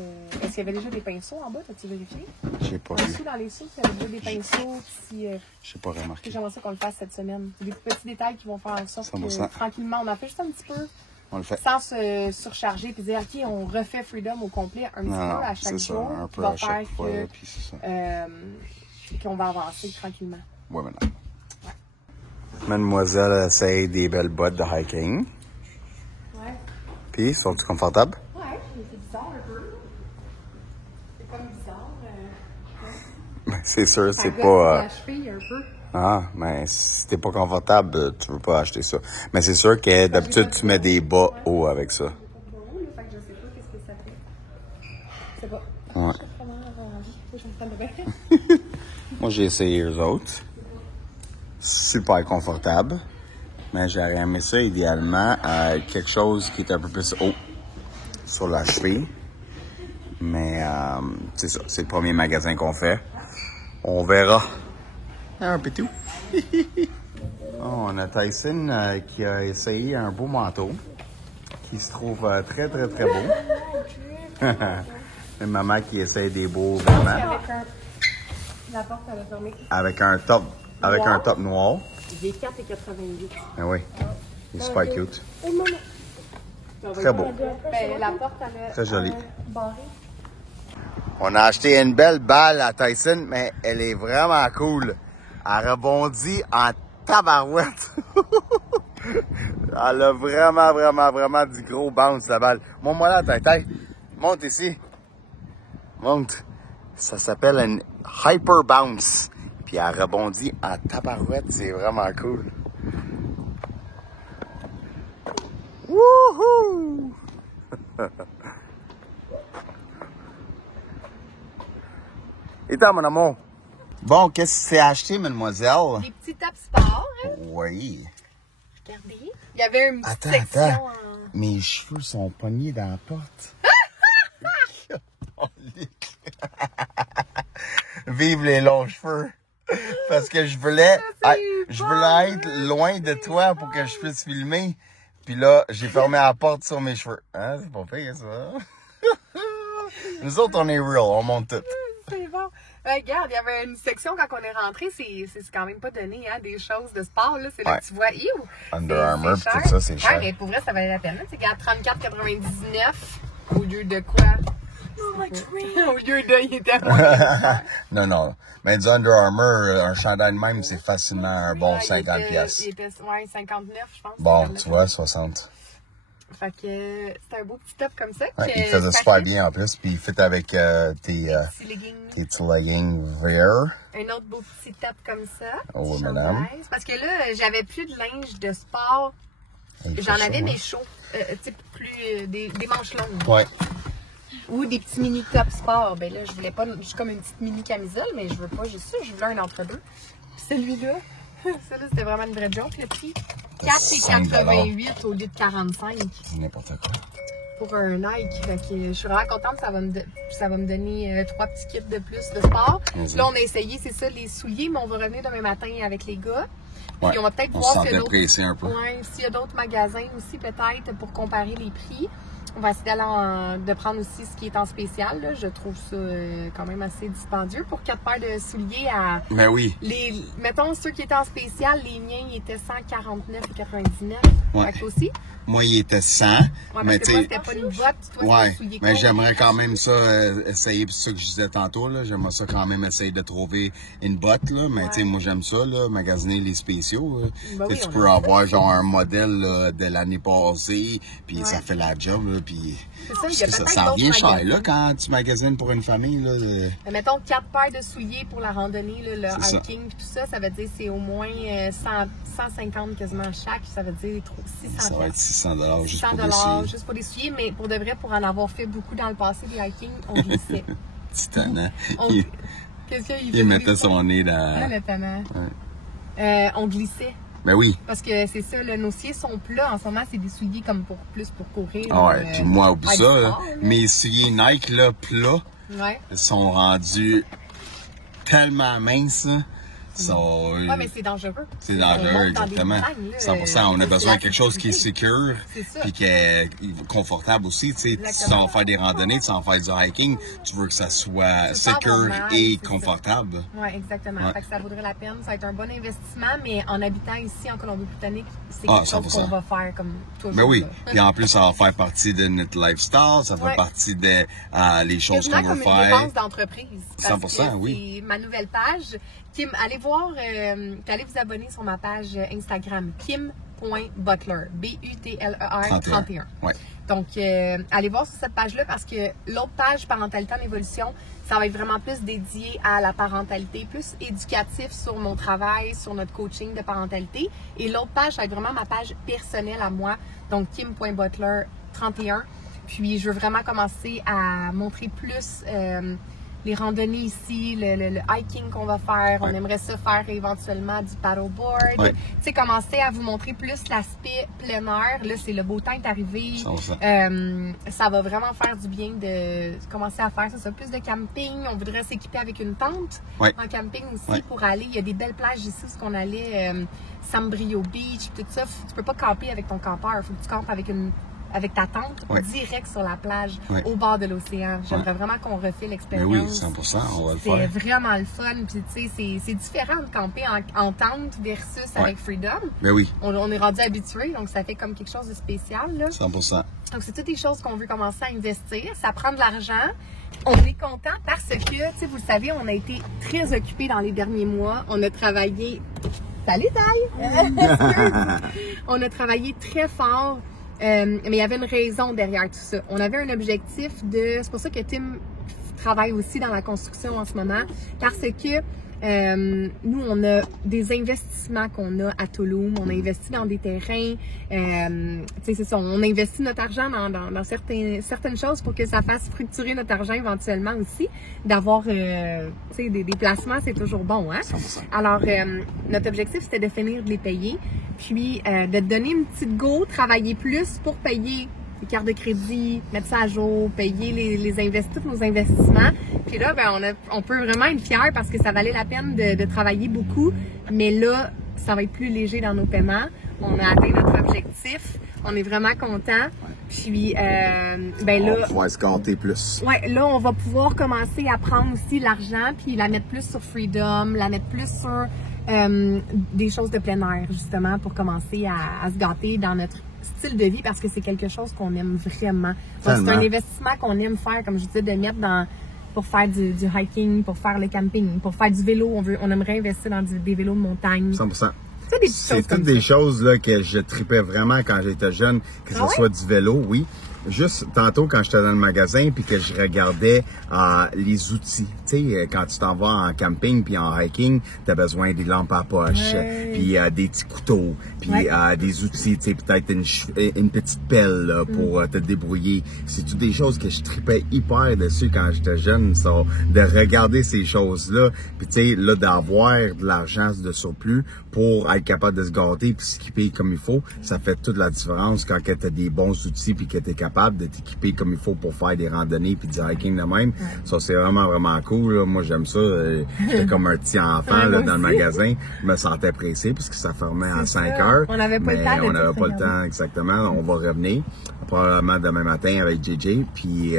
Est-ce qu'il y avait déjà des pinceaux en bas? T'as-tu vérifié? J'ai pas En vu. dessous, dans les sous, il y avait déjà des pinceaux. Puis, J'ai pas remarqué. j'aimerais ça qu'on le fasse cette semaine. C'est des petits détails qui vont faire en sorte 100%. que, tranquillement, on en fait juste un petit peu, On le fait. sans se surcharger, puis dire, OK, on refait Freedom au complet un petit peu à chaque jour. un qui peu va à chaque faire fois, que, puis c'est ça. qu'on va avancer tranquillement. Ouais, maintenant. Mademoiselle essaye des belles bottes de hiking. Ouais. Puis, sont-tu confortables? Ouais, mais c'est bizarre un peu. C'est comme bizarre. Ben, c'est sûr, Ça c'est gosse pas... la cheville un peu. Ah, mais si t'es pas confortable, tu veux pas acheter ça. Mais c'est sûr que d'habitude, tu mets des bas hauts avec ça. Fait que je sais pas qu'est-ce que ça fait. Je sais pas. Ouais. Comment je suis en train de bien. Moi, j'ai essayé eux autres. Super confortable. Mais j'aurais aimé ça, idéalement, quelque chose qui est un peu plus haut sur la cheville. Mais, c'est ça. C'est le premier magasin qu'on fait. On verra. Un peu tout. Oh, on a Tyson qui a essayé un beau manteau qui se trouve très, très, très beau. Et maman qui essaye des beaux vêtements. La porte, elle a fermé. Avec un top noir. Il est 4,88. Ah oui. Il est super cute. Oh, maman. Très beau. Ben, la porte, elle a Très joli. barré. On a acheté une belle balle à Tyson, mais elle est vraiment cool. Elle rebondit en tabarouette. Elle a vraiment, vraiment, vraiment du gros bounce, la balle. Montre-moi là, Tintin. Monte ici. Monte. Ça s'appelle une Hyper Bounce. Puis elle rebondit en tabarouette. C'est vraiment cool. Wouhou! Et toi, mon amour? Bon, qu'est-ce que tu as acheté, mademoiselle? Des petits taps sport, hein? Oui. Regardez. Il y avait une petite Attends, section attends. en... Mes cheveux sont pognés dans la porte. Vive les longs cheveux. Parce que je voulais être loin de toi pour que je puisse filmer. Puis là, j'ai fermé la porte sur mes cheveux. Hein, c'est pas pire, ça. Nous autres, on est real, on monte tout. C'est bon. Regarde, il y avait une section quand on est rentré, c'est quand même pas donné, hein, des choses de sport, là. C'est là que tu vois, Under Armour, c'est pis tout ça, c'est cher. Ouais, mais pour vrai, ça valait la peine, là. Tu regardes 34,99 au lieu de quoi? Au lieu de, il était Non. Mais du Under Armour, un chandail de même, c'est facilement un bon 50 pièces. Il était, ouais, 59, je pense. Bon, 59. tu vois, 60. Fait que c'est un beau petit top comme ça. Ouais, il faisait super bien en plus, puis il fit avec tes petits leggings. petits leggings verts. Un autre beau petit top comme ça. Oh, petit madame. chandail. Parce que là, j'avais plus de linge de sport. J'en avais mes chauds. Type plus des manches longues. Ouais. Ou des petits mini top sport. Ben là, je voulais pas juste comme une petite mini camisole, mais je veux pas juste ça. Je voulais un entre-deux. Puis celui-là, celui-là, c'était vraiment une vraie joke, le prix. 4,88 au lieu de 45. N'importe quoi. Pour un Nike. Fait que je suis vraiment contente. Ça va me donner 3 petits kits de plus de sport. Là, on a essayé, c'est ça, les souliers, mais on va revenir demain matin avec les gars. Puis on va peut-être voir s'en fait presser un peu. Ouais, s'il y a d'autres magasins aussi, peut-être, pour comparer les prix. On va essayer de prendre aussi ce qui est en spécial. Là. Je trouve ça quand même assez dispendieux pour 4 paires de souliers à... Mais oui. Mettons, ceux qui étaient en spécial, les miens, ils étaient 149,99. Ouais. Fait que aussi. Moi, il était 100. Ouais, mais parce que toi, c'était pas une botte. Toi, ouais, c'était des souliers mais courts. j'aimerais quand même ça essayer, c'est ça que je disais tantôt, là, j'aimerais ça quand même essayer de trouver une botte, là, mais tu sais, moi j'aime ça, là, magasiner les spéciaux. sociaux. Ben oui, Tu on peux a- avoir genre un modèle là, de l'année passée, puis ça fait la job, là, puis C'est ça, il y a peut-être ça revient d'autres cher magasins. là, quand tu magasines pour une famille. Là, Mettons 4 paires de souliers pour la randonnée, là, le C'est ça. hiking, puis tout ça, ça veut dire c'est au moins 150 quasiment chaque, ça veut dire 600 ça va être 600$ juste pour des $600 souliers. juste pour des souliers, mais pour de vrai, pour en avoir fait beaucoup dans le passé, des hiking, on glissait. Titanant. On- Qu'est-ce qu'il Il mettait son nez Ah, dans... le tannant. Ouais. On glissait. Ben oui. Parce que c'est ça, là, nos souliers sont plats. En ce moment, c'est des souliers comme plus pour courir. Ah ouais, puis moi, oublie faire du ça, là, sport, là. mes souliers Nike, là, plats, Ouais. sont rendus tellement minces, là. Ouais, mais c'est dangereux. C'est On dangereux, monte dans des exactement. montagnes, là, 100%. On a c'est besoin la de quelque chose qui est sécurité. secure, C'est ça. puis qui est confortable aussi. Tu sais, tu Exactement. vas faire des randonnées, tu vas faire du hiking, tu veux que ça soit C'est pas secure abordable, et c'est confortable. Oui, exactement. Ouais. Fait que ça vaudrait la peine. Ça va être un bon investissement, mais en habitant ici en Colombie-Britannique, c'est Ah, quelque chose 100%. qu'on va faire comme toujours. Ben oui. là. Puis en plus, ça va faire partie de notre lifestyle, ça fait Ouais. partie des les choses qu'on Quasiment va comme une faire. dépense d'entreprise. Parce 100%, que oui. C'est ma nouvelle page. Kim, allez voir, allez vous abonner sur ma page Instagram, kim.butler, B-U-T-L-E-R 31. Ouais. Donc, allez voir sur cette page-là parce que l'autre page, Parentalité en évolution, ça va être vraiment plus dédié à la parentalité, plus éducatif sur mon travail, sur notre coaching de parentalité. Et l'autre page, ça va être vraiment ma page personnelle à moi, donc kim.butler 31. Puis, je veux vraiment commencer à montrer plus les randonnées ici, le hiking qu'on va faire. Ouais. On aimerait ça faire éventuellement du paddleboard. Ouais. Tu sais, commencer à vous montrer plus l'aspect plein air. Là, c'est le beau temps est arrivé. 100%. Ça va vraiment faire du bien de commencer à faire ça, plus de camping. On voudrait s'équiper avec une tente Ouais. en camping aussi Ouais. pour aller. Il y a des belles plages ici où on allait, Sambrio Beach, tout ça. Tu peux pas camper avec ton campeur. Il faut que tu campes avec ta tente Ouais. direct sur la plage, Ouais. au bord de l'océan. J'aimerais Ouais. vraiment qu'on refait Ben l'expérience. oui, 100%, on va le C'est faire. vraiment le fun. Puis, tu sais, c'est différent de camper en tente versus avec Freedom. Ben oui, On est rendu habitué, donc ça fait comme quelque chose de spécial. Là. 100%. Donc, c'est toutes des choses qu'on veut commencer à investir. Ça prend de l'argent. On est content parce que, tu sais, vous le savez, on a été très occupés dans les derniers mois. On a travaillé... Salut, Taille! On a travaillé très fort. Mais il y avait une raison derrière tout ça. On avait un objectif de... C'est pour ça que Tim travaille aussi dans la construction en ce moment. Parce que nous, on a des investissements qu'on a à Tulum. On a investi dans des terrains. Tu sais, c'est ça. On investit notre argent dans certaines choses pour que ça fasse fructurer notre argent éventuellement aussi. D'avoir, tu sais, des placements, c'est toujours bon, hein? 100%. Alors, notre objectif, c'était de finir de les payer. Puis, de te donner une petite go, travailler plus pour payer les cartes de crédit, mettre ça à jour, payer tous nos investissements. Puis là, ben, on peut vraiment être fiers parce que ça valait la peine de travailler beaucoup. Mais là, ça va être plus léger dans nos paiements. On a atteint notre objectif. On est vraiment contents. Puis, ben là... On va pouvoir se gâter plus. Ouais, là, on va pouvoir commencer à prendre aussi l'argent puis la mettre plus sur Freedom, la mettre plus sur des choses de plein air, justement, pour commencer à se gâter dans notre style de vie parce que c'est quelque chose qu'on aime vraiment. Donc, c'est un investissement qu'on aime faire, comme je disais, de mettre pour faire du hiking, pour faire le camping, pour faire du vélo. On aimerait investir dans des vélos de montagne. 100%. C'est des petites C'est choses toutes comme des ça. choses là, que je tripais vraiment quand j'étais jeune, que ce Ah ouais? soit du vélo, oui. Juste tantôt quand j'étais dans le magasin puis que je regardais les outils. Tu sais, quand tu t'en vas en camping puis en hiking, tu as besoin des lampes à poche, Ouais. puis des petits couteaux, puis Ouais. des outils, tu sais, peut-être une petite pelle là, pour te débrouiller. C'est toutes des choses que je tripais hyper dessus quand j'étais jeune, ça, de regarder ces choses-là, puis tu sais, là, d'avoir de l'argent de surplus pour être capable de se gâter puis s'équiper comme il faut, ça fait toute la différence quand tu as des bons outils puis que tu es capable de t'équiper comme il faut pour faire des randonnées puis du hiking de même. Ça, c'est vraiment, vraiment cool. Là. Moi, j'aime ça. J'étais comme un petit enfant Ouais, là, moi dans le aussi. magasin. Je me sentais pressé parce que ça fermait à C'est 5 ça. heures. On n'avait pas le mais temps de on n'avait tout pas le regarder. temps, exactement. On va revenir. probablement demain matin avec JJ. Puis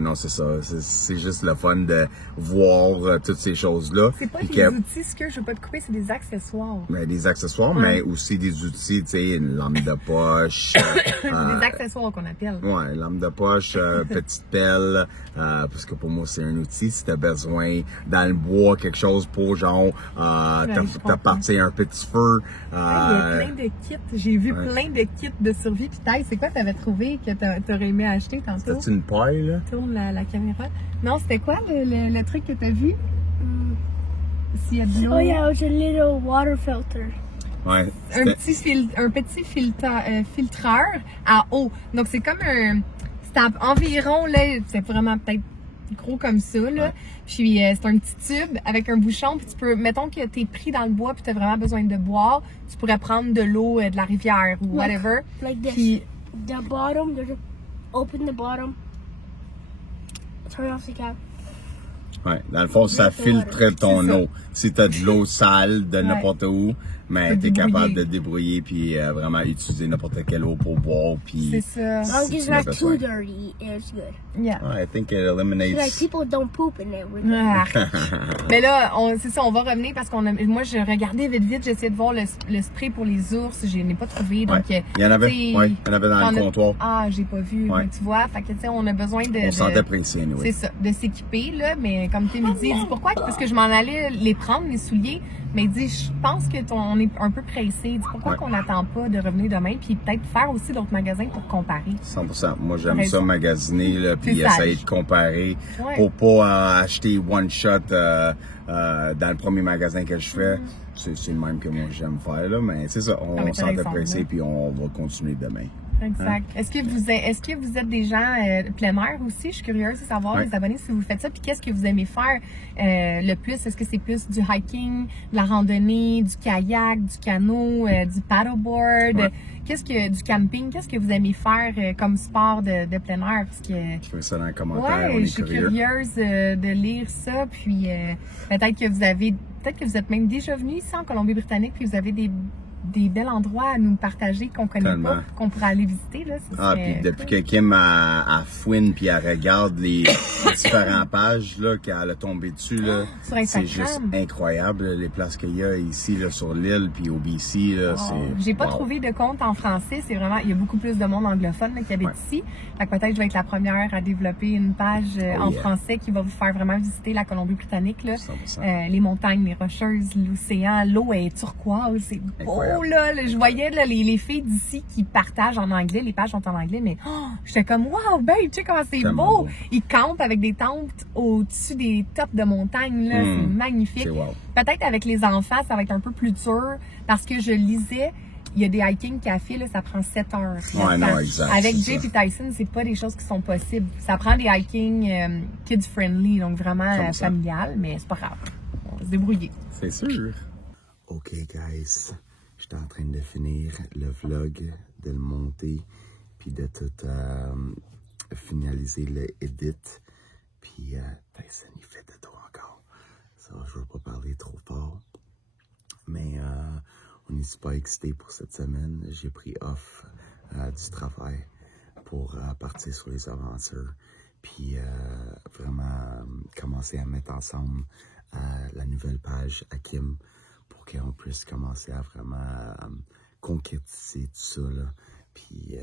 non, c'est ça. C'est juste le fun de voir toutes ces choses-là. C'est pas puis des outils, ce que je veux pas te couper, c'est des accessoires. Mais des accessoires, mais aussi des outils, tu sais, une lampe de poche. Des accessoires qu'on appelle. Ouais, lampe de poche, petite pelle, parce que pour moi c'est un outil. Si t'as besoin dans le bois quelque chose pour genre t'as parti un petit feu. Il y a plein de kits. J'ai vu plein de kits de survie. Puis Taille, c'est quoi que t'avais trouvé que t'aurais aimé acheter tantôt? C'était une paille là? Tourne la caméra. Non, c'était quoi le truc que t'as vu? S'il y a de l'eau. Oh yeah, it was a little water filter. Ouais. Un petit filtreur à eau. Donc c'est comme c'est environ là, c'est vraiment peut-être gros comme ça là. Ouais. Puis c'est un petit tube avec un bouchon. Puis tu peux, mettons que t'es pris dans le bois puis t'as vraiment besoin de boire, tu pourrais prendre de l'eau de la rivière ou whatever. Like this. Puis, the bottom, open the bottom, turn off the cap. Ouais, dans le fond, ça filtre ton eau. Si t'as de l'eau sale de n'importe où, mais t'es capable de te débrouiller puis vraiment utiliser n'importe quelle eau pour boire. Puis c'est ça. As long as it's not too dirty, it's good. Yeah. I think it eliminates. Like people don't poop in it. Mais là, c'est ça, on va revenir parce moi, je regardais vite, j'essayais de voir le spray pour les ours, je n'ai pas trouvé. Donc, il y en avait, il y en avait dans le comptoir. Ah, j'ai pas vu. Mais tu vois, fait que tu sais, on a besoin de. On sentait pressé, anyway. C'est ça, de s'équiper là, mais comme tu me dis, pourquoi? Parce que je m'en allais les prendre les souliers. Mais il dit, je pense qu'on est un peu pressé. Il dit, pourquoi qu'on n'attend pas de revenir demain? Puis peut-être faire aussi d'autres magasins pour comparer. 100%. Moi, j'aime ça magasiner, là, puis essayer de comparer. Pour pas acheter one shot dans le premier magasin que je fais. C'est le même que moi j'aime faire, là. Mais c'est ça, on s'en pressé, puis on va continuer demain. Exact. Est-ce que vous êtes des gens plein air aussi? Je suis curieuse de savoir, les abonnés, si vous faites ça. Puis qu'est-ce que vous aimez faire le plus? Est-ce que c'est plus du hiking, de la randonnée, du kayak, du canot, du paddleboard? Du camping? Qu'est-ce que vous aimez faire comme sport de plein air? Parce que je mets ça dans les commentaires. Je suis curieuse de lire ça. Puis peut-être que vous êtes même déjà venu ici en Colombie-Britannique, puis vous avez des bels endroits à nous partager qu'on connaît pas, qu'on pourrait aller visiter. Là, puis depuis que Kim a fouine puis elle regarde les différentes pages là, qu'elle a tombé dessus, là, c'est juste incroyable les places qu'il y a ici là, sur l'île puis au BC. J'ai pas trouvé de compte en français. C'est vraiment, il y a beaucoup plus de monde anglophone là, qui habite ici. Fait que peut-être je vais être la première à développer une page en français qui va vous faire vraiment visiter la Colombie-Britannique. Là. Les montagnes, les rocheuses, l'océan, l'eau est turquoise, c'est beau. Là, je voyais là, les filles d'ici qui partagent en anglais, les pages sont en anglais, mais j'étais comme wow, babe, tu sais comment c'est beau. Ils campent avec des tentes au-dessus des tops de montagne, là, c'est magnifique. Peut-être avec les enfants, ça va être un peu plus dur parce que je lisais, il y a des hiking cafés, là, ça prend 7 heures. Non, exact. Avec Jay et Tyson, c'est pas des choses qui sont possibles. Ça prend des hiking kids-friendly, donc vraiment familial, mais c'est pas grave. On va se débrouiller. C'est sûr. OK, guys. J'étais en train de finir le vlog, de le monter, puis de tout finaliser le edit. Puis Tyson, il fait de tout encore. Ça, je veux pas parler trop fort. Mais on est super excités pour cette semaine. J'ai pris off du travail pour partir sur les aventures. Puis vraiment commencer à mettre ensemble la nouvelle page à Kim. Pour qu'on puisse commencer à vraiment concrétiser tout ça, là. Puis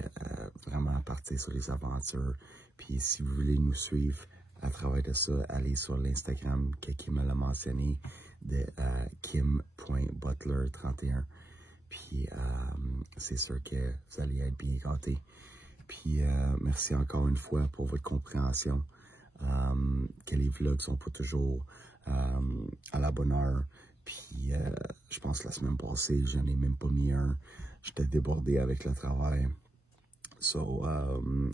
vraiment partir sur les aventures. Puis si vous voulez nous suivre à travers de ça, allez sur l'Instagram que Kim a mentionné de kim.butler31. Puis c'est sûr que vous allez être bien gâtés. Puis merci encore une fois pour votre compréhension. Que les vlogs sont pas toujours à la bonne heure. Puis, je pense que la semaine passée, je n'ai même pas mis un. J'étais débordé avec le travail. So,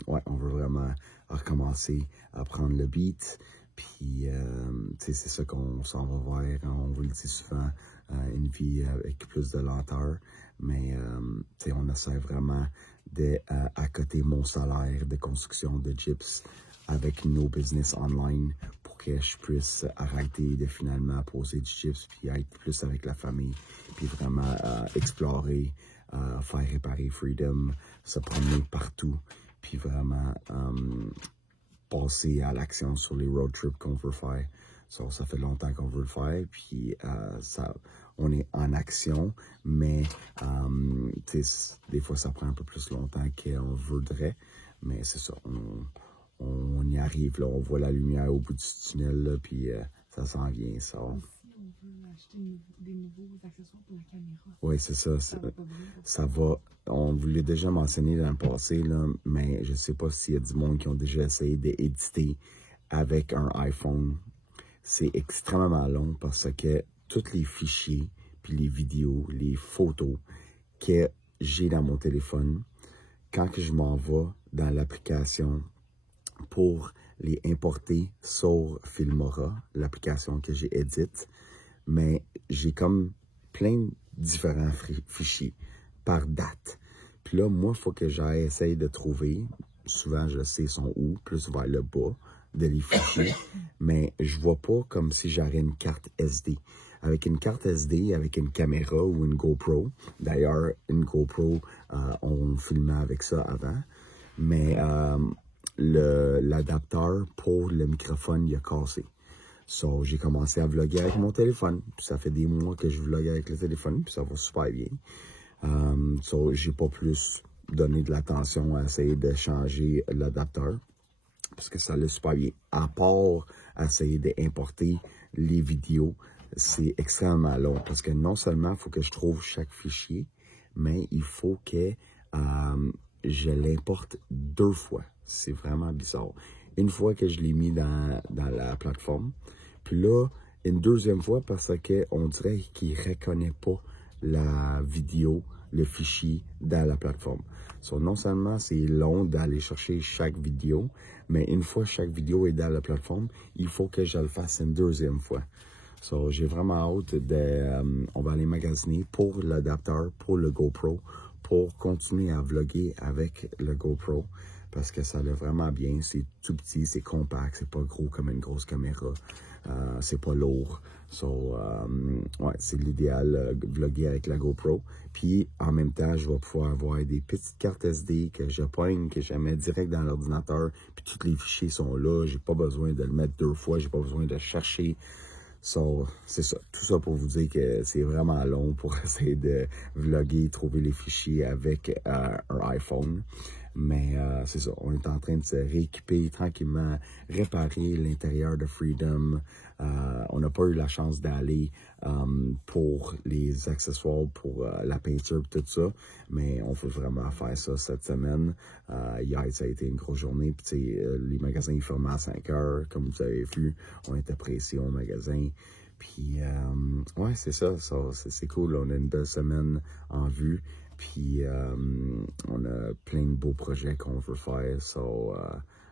on veut vraiment recommencer à prendre le beat. Puis, c'est ça qu'on s'en va vers. On vous le dit souvent, une vie avec plus de lenteur. Mais, on essaie vraiment de accoter mon salaire de construction de gyps avec nos business online pour que je puisse arrêter de finalement poser du chips puis être plus avec la famille puis vraiment explorer, faire réparer Freedom, se promener partout puis vraiment passer à l'action sur les road trips qu'on veut faire. Ça fait longtemps qu'on veut le faire, puis on est en action, mais des fois ça prend un peu plus longtemps qu'on voudrait, mais c'est ça, on y arrive, là, on voit la lumière au bout du tunnel, là, puis ça s'en vient, ça. Aussi, on veut acheter des nouveaux accessoires pour la caméra. Oui, c'est ça. Ça va. On vous l'a déjà mentionné dans le passé, là, mais je sais pas s'il y a du monde qui ont déjà essayé d'éditer avec un iPhone. C'est extrêmement long parce que tous les fichiers, puis les vidéos, les photos que j'ai dans mon téléphone, quand que je m'en vais dans l'application pour les importer sur Filmora, l'application que j'ai édite, mais j'ai comme plein de différents fichiers par date. Puis là, moi, il faut que j'aille essayer de trouver, souvent je sais sont où, plus vers le bas de les fichiers, mais je vois pas comme si j'aurais une carte SD. Avec une carte SD, avec une caméra ou une GoPro, d'ailleurs, une GoPro, on filmait avec ça avant, mais l'adapteur pour le microphone, il a cassé. So, j'ai commencé à vlogger avec mon téléphone. Puis ça fait des mois que je vlogue avec le téléphone, puis ça va super bien. J'ai pas plus donné de l'attention à essayer de changer l'adapteur, parce que ça allait super bien. À part essayer d'importer les vidéos, c'est extrêmement long, parce que non seulement il faut que je trouve chaque fichier, mais il faut que je l'importe 2 fois. C'est vraiment bizarre. Une fois que je l'ai mis dans la plateforme, puis là, une 2e fois parce qu'on dirait qu'il ne reconnaît pas la vidéo, le fichier dans la plateforme. Non seulement c'est long d'aller chercher chaque vidéo, mais une fois chaque vidéo est dans la plateforme, il faut que je le fasse une 2e fois. J'ai vraiment hâte on va aller magasiner pour l'adapteur, pour le GoPro, pour continuer à vlogger avec le GoPro, parce que ça allait vraiment bien. C'est tout petit, c'est compact, c'est pas gros comme une grosse caméra, c'est pas lourd. Ouais, c'est l'idéal, vlogger avec la GoPro. Puis en même temps, je vais pouvoir avoir des petites cartes SD que je pogne, que je mets direct dans l'ordinateur, puis tous les fichiers sont là. J'ai pas besoin de le mettre 2 fois, j'ai pas besoin de chercher. C'est ça. Tout ça pour vous dire que c'est vraiment long pour essayer de vlogger, trouver les fichiers avec un iPhone. Mais c'est ça, on est en train de se rééquiper tranquillement, réparer l'intérieur de Freedom. On n'a pas eu la chance d'aller pour les accessoires, pour la peinture et tout ça, mais on veut vraiment faire ça cette semaine. Hier, ça a été une grosse journée, puis les magasins fermaient à 5 heures, comme vous avez vu, on était pressés au magasin. Puis, ouais, c'est ça, c'est cool, on a une belle semaine en vue. Puis, on a plein de beaux projets qu'on veut faire.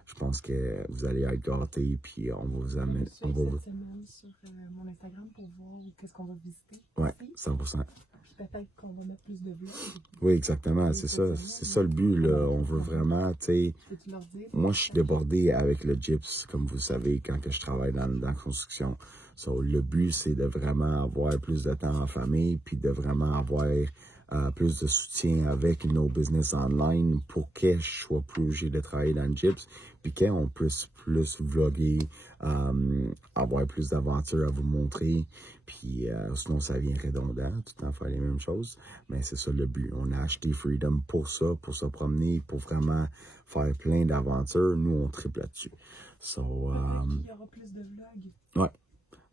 Je pense que vous allez être gâtés. Puis, on va vous amener. On va cette semaine sur mon Instagram pour voir qu'est-ce qu'on va visiter. Oui, 100%. Puis, peut-être qu'on va mettre plus de vlogs. Oui, exactement. C'est ça. C'est ça le but, là. On veut vraiment, tu sais. Peux-tu leur dire? Moi, je suis débordé avec le gyps, comme vous savez, quand que je travaille dans la construction. Le but, c'est de vraiment avoir plus de temps en famille, puis de vraiment avoir plus de soutien avec nos business online pour que je sois plus obligé de travailler dans le gyps, puis qu'on puisse plus vlogger, avoir plus d'aventures à vous montrer, puis sinon ça devient redondant, tout le temps faire les mêmes choses, mais c'est ça le but. On a acheté Freedom pour se promener, pour vraiment faire plein d'aventures. Nous, on triple là-dessus. Il y aura plus de vlogs. Ouais.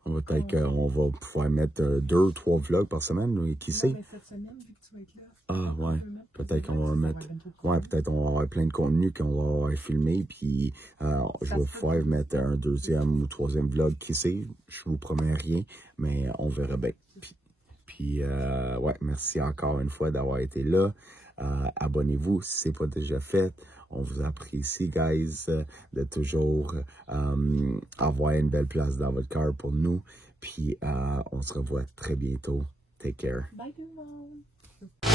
Peut-être qu'on va pouvoir mettre 2 ou 3 vlogs par semaine, qui sait? Mais cette semaine, vu que tu vas être là. Ah, ouais. Peut-être qu'on va mettre. Ouais, peut-être qu'on va avoir plein de contenu qu'on va avoir filmé, puis je vais pouvoir mettre un 2e ou 3e vlog, qui sait? Je vous promets rien, mais on verra bien. Puis ouais, merci encore une fois d'avoir été là. Abonnez-vous si ce n'est pas déjà fait. On vous apprécie, guys, de toujours avoir une belle place dans votre cœur pour nous. Puis, on se revoit très bientôt. Take care. Bye tout le monde.